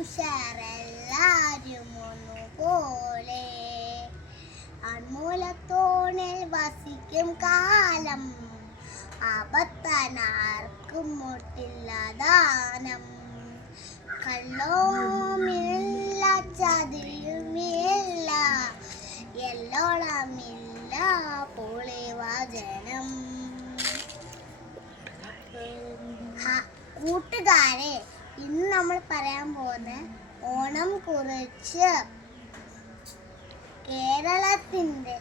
ഉഷാറെല്ലാരും ഒന്നുപോലെ അൺമൂലത്തോണിൽ വസിക്കും കാലം ആപത്താനാർക്കും മുട്ടില്ല ദാനം കള്ളവുമില്ല ചതിയുമില്ല എല്ലോളമില്ല പൊളിവചനം. കൂട്ടുകാരെ, ഇന്ന് നമ്മൾ പറയാൻ പോകുന്ന ഓണം കുറിച്ച് കേരളത്തിൻ്റെ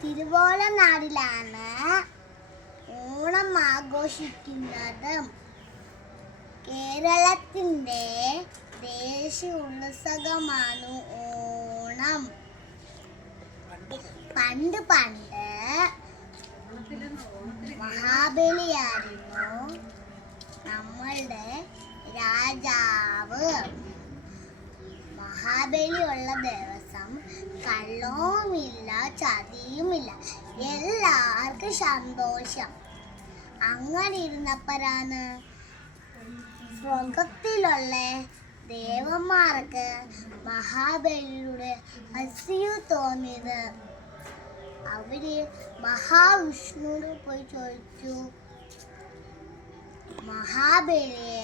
തിരുവോണനാടിലാണ് ഓണം ആഘോഷിക്കുന്നത്. കേരളത്തിൻ്റെ ദേശീയ ഉത്സവമാണ് ഓണം. പണ്ട് മഹാബലിയായിരുന്നു നമ്മളുടെ രാജാവ്. മഹാബലി ഉള്ള ദിവസം കള്ളവുമില്ല ചതിയുമില്ല, എല്ലാവർക്കും സന്തോഷം. അങ്ങനെ ഇരുന്നപ്പോഴാണ് സ്വർഗത്തിലുള്ള ദേവന്മാർക്ക് മഹാബലിയുടെ അസൂയ തോന്നിയത്. അവര് മഹാവിഷ്ണുവിനോട് പോയി ചോദിച്ചു, മഹാബലിയെ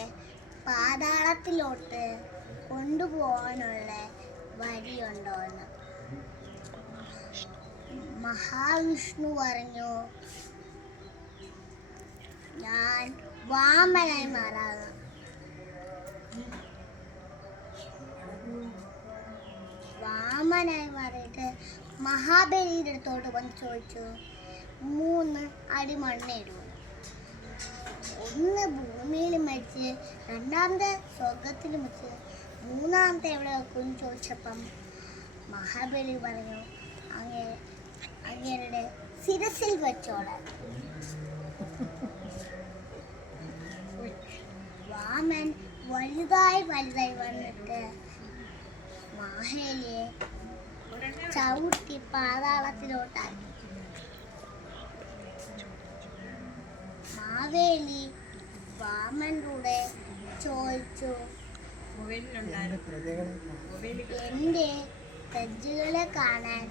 പാതാളത്തിലോട്ട് കൊണ്ടുപോകാനുള്ള വഴിയുണ്ടോന്ന്. മഹാവിഷ്ണു പറഞ്ഞു, ഞാൻ വാമനായി മാറാം. വാമനായി മാറിയിട്ട് മഹാബലിയുടെ അടുത്തോട്ട് വന്ന് ചോദിച്ചു, 3 അടി മണ്ണിടും. ഒന്ന് ഭൂമിയിൽ വെച്ച്, രണ്ടാമത്തെ സ്വർഗത്തിൽ വെച്ച്, മൂന്നാമത്തെ എവിടെ വെക്കുമെന്ന് ചോദിച്ചപ്പം മഹാബലി പറഞ്ഞു, അങ്ങയുടെ ശിരസിൽ വെച്ചോളാം. വാമൻ വലുതായി വന്നിട്ട് മാവേലിയെ ചവിട്ടി പാതാളത്തിലോട്ടാക്കി. മാവേലി വാമനോട് ചോദിച്ചു, എന്റെ പ്രജകളെ കാണാൻ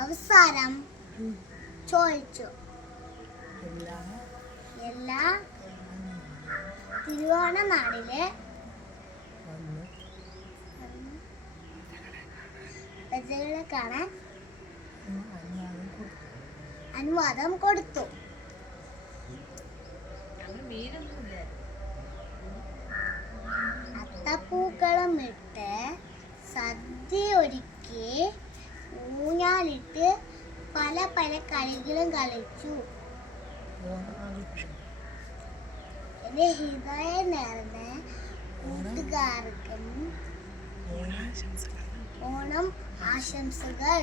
അവസരം ചോദിച്ചു. എല്ലാ തിരുവോണനാടിലെ പ്രജകളെ കാണാൻ അനുവാദം കൊടുത്തു. അത്തപ്പൂക്കളം ഇട്ട് സദ്യ ഒരുക്കി ഊഞ്ഞാലിട്ട് പല കളികളും കളിച്ചു. എന്റെ ഹൃദയം നിറഞ്ഞ കൂട്ടുകാർക്കും ഓണം ആശംസകൾ.